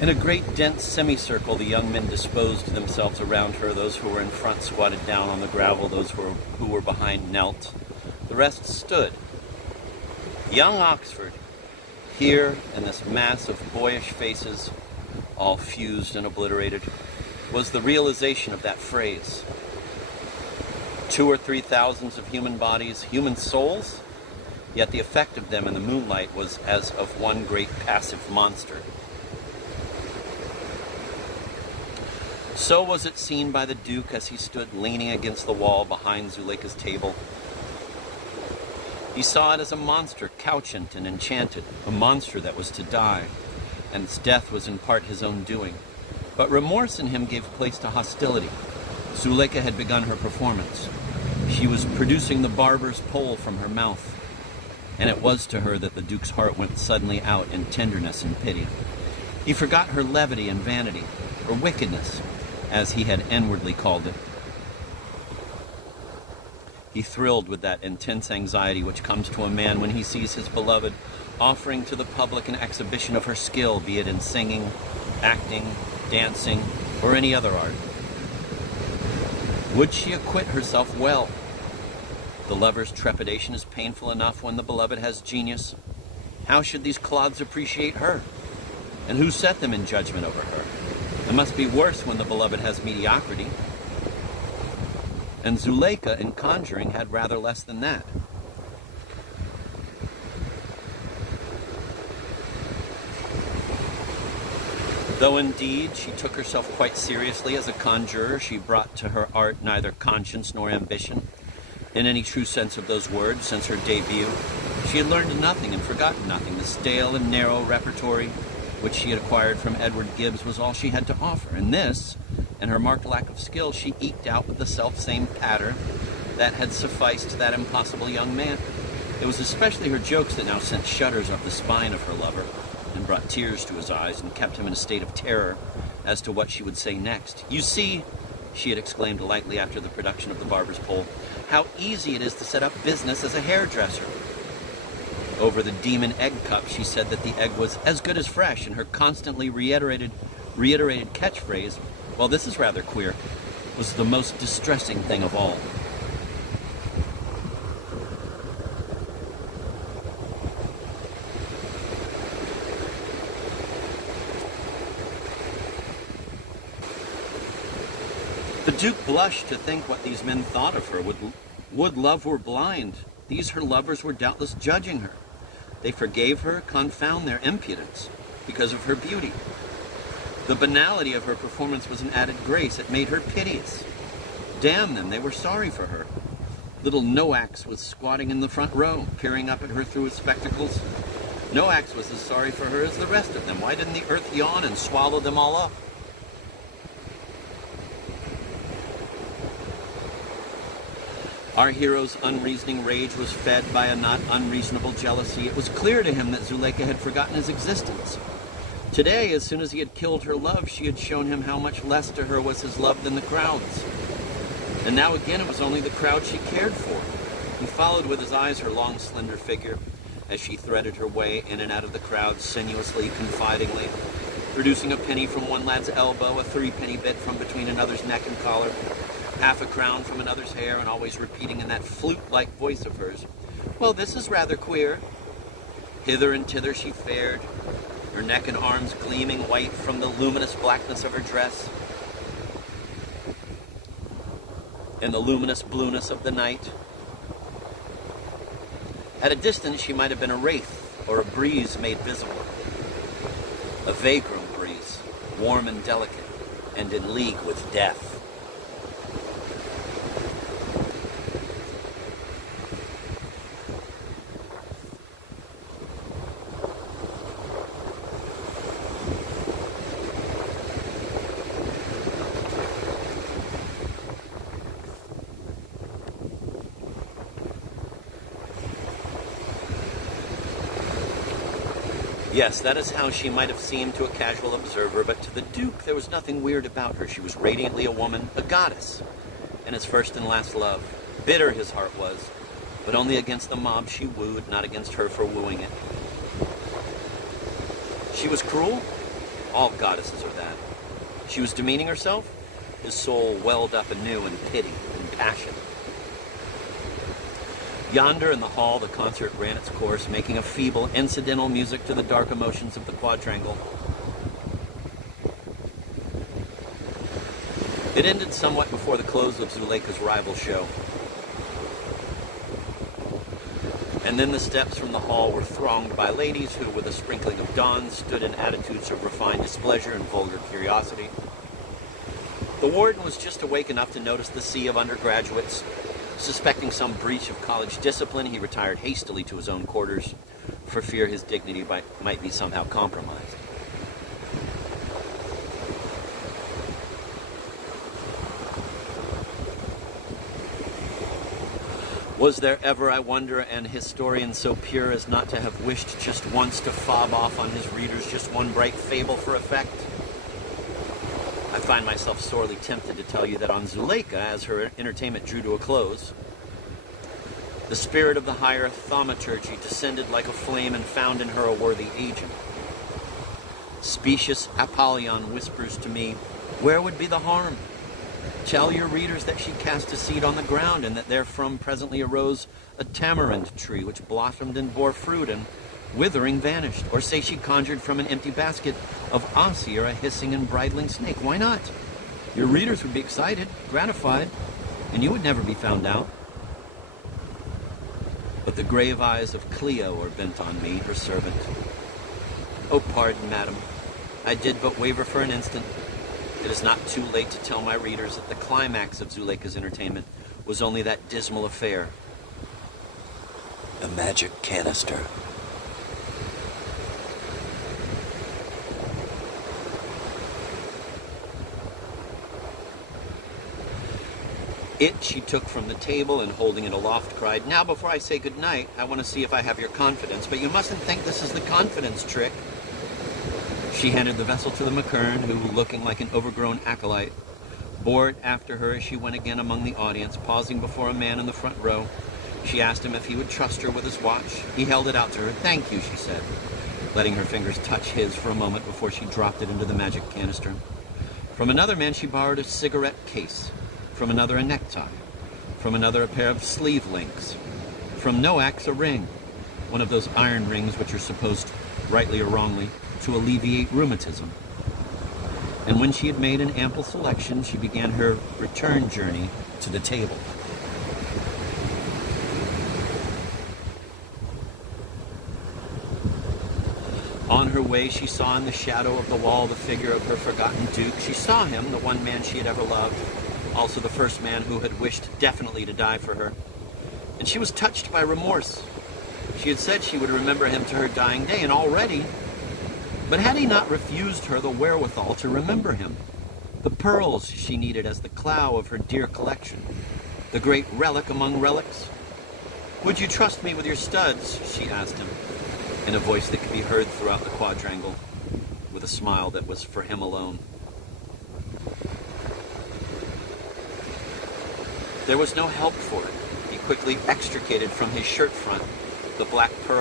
In a great dense semicircle, the young men disposed themselves around her. Those who were in front squatted down on the gravel. Those who were behind knelt. The rest stood. Young Oxford, here in this mass of boyish faces, all fused and obliterated, was the realization of that phrase. 2,000 or 3,000 of human bodies, human souls, yet the effect of them in the moonlight was as of one great passive monster. So was it seen by the Duke as he stood leaning against the wall behind Zuleika's table. He saw it as a monster, couchant and enchanted, a monster that was to die, and its death was in part his own doing. But remorse in him gave place to hostility. Zuleika had begun her performance. She was producing the barber's pole from her mouth, and it was to her that the Duke's heart went suddenly out in tenderness and pity. He forgot her levity and vanity, her wickedness, as he had inwardly called it. He thrilled with that intense anxiety which comes to a man when he sees his beloved offering to the public an exhibition of her skill, be it in singing, acting, dancing, or any other art. Would she acquit herself well? The lover's trepidation is painful enough when the beloved has genius. How should these clods appreciate her? And who set them in judgment over her? It must be worse when the beloved has mediocrity. And Zuleika, in conjuring, had rather less than that. Though indeed she took herself quite seriously as a conjurer, she brought to her art neither conscience nor ambition, in any true sense of those words, since her debut. She had learned nothing and forgotten nothing. The stale and narrow repertory which she had acquired from Edward Gibbs was all she had to offer, and this, and her marked lack of skill, she eked out with the self-same patter that had sufficed that impossible young man. It was especially her jokes that now sent shudders up the spine of her lover, and brought tears to his eyes, and kept him in a state of terror as to what she would say next. "You see," she had exclaimed lightly after the production of the barber's pole, "how easy it is to set up business as a hairdresser." Over the demon egg cup, she said that the egg was as good as fresh, and her constantly reiterated catchphrase, "Well, this is rather queer," was the most distressing thing of all. The Duke blushed to think what these men thought of her. Would love were blind. These her lovers were doubtless judging her. They forgave her, confound their impudence, because of her beauty. The banality of her performance was an added grace. It made her piteous. Damn them, they were sorry for her. Little Noax was squatting in the front row, peering up at her through his spectacles. Noax was as sorry for her as the rest of them. Why didn't the earth yawn and swallow them all up? Our hero's unreasoning rage was fed by a not unreasonable jealousy. It was clear to him that Zuleika had forgotten his existence. Today, as soon as he had killed her love, she had shown him how much less to her was his love than the crowd's. And now again it was only the crowd she cared for. He followed with his eyes her long, slender figure as she threaded her way in and out of the crowd, sinuously, confidingly, producing a penny from one lad's elbow, a 3-penny bit from between another's neck and collar, half a crown from another's hair, and always repeating in that flute-like voice of hers, "Well, this is rather queer." Hither and thither she fared, her neck and arms gleaming white from the luminous blackness of her dress, in the luminous blueness of the night. At a distance she might have been a wraith, or a breeze made visible. A vagrom breeze, warm and delicate, and in league with death. Yes, that is how she might have seemed to a casual observer, but to the Duke there was nothing weird about her. She was radiantly a woman, a goddess, and his first and last love. Bitter his heart was, but only against the mob she wooed, not against her for wooing it. She was cruel? All goddesses are that. She was demeaning herself. His soul welled up anew in pity and passion. Yonder in the hall, the concert ran its course, making a feeble, incidental music to the dark emotions of the quadrangle. It ended somewhat before the close of Zuleika's rival show. And then the steps from the hall were thronged by ladies who, with a sprinkling of dons, stood in attitudes of refined displeasure and vulgar curiosity. The warden was just awake enough to notice the sea of undergraduates. Suspecting some breach of college discipline, he retired hastily to his own quarters for fear his dignity might be somehow compromised. Was there ever, I wonder, an historian so pure as not to have wished just once to fob off on his readers just one bright fable for effect? I find myself sorely tempted to tell you that on Zuleika, as her entertainment drew to a close, the spirit of the higher thaumaturgy descended like a flame and found in her a worthy agent. Specious Apollyon whispers to me, where would be the harm? Tell your readers that she cast a seed on the ground, and that therefrom presently arose a tamarind tree, which blossomed and bore fruit, and withering vanished. Or say she conjured from an empty basket of Ossie or a hissing and bridling snake. Why not? Your readers would be excited, gratified, and you would never be found out. But the grave eyes of Cleo are bent on me, her servant. Oh, pardon, madam. I did but waver for an instant. It is not too late to tell my readers that the climax of Zuleika's entertainment was only that dismal affair. The magic canister. It she took from the table and, holding it aloft, cried, now before I say good night, I want to see if I have your confidence, but you mustn't think this is the confidence trick. She handed the vessel to the McKern, who, looking like an overgrown acolyte, bore it after her as she went again among the audience, pausing before a man in the front row. She asked him if he would trust her with his watch. He held it out to her. Thank you, she said, letting her fingers touch his for a moment before she dropped it into the magic canister. From another man she borrowed a cigarette case. From another a necktie. From another a pair of sleeve links. From Noax a ring, one of those iron rings which are supposed, rightly or wrongly, to alleviate rheumatism. And when she had made an ample selection, she began her return journey to the table. On her way, she saw in the shadow of the wall the figure of her forgotten Duke. She saw him, the one man she had ever loved, also the first man who had wished definitely to die for her. And she was touched by remorse. She had said she would remember him to her dying day, and already... But had he not refused her the wherewithal to remember him? The pearls she needed as the clow of her dear collection, the great relic among relics? Would you trust me with your studs? She asked him, in a voice that could be heard throughout the quadrangle, with a smile that was for him alone. There was no help for it. He quickly extricated from his shirt front the black pearl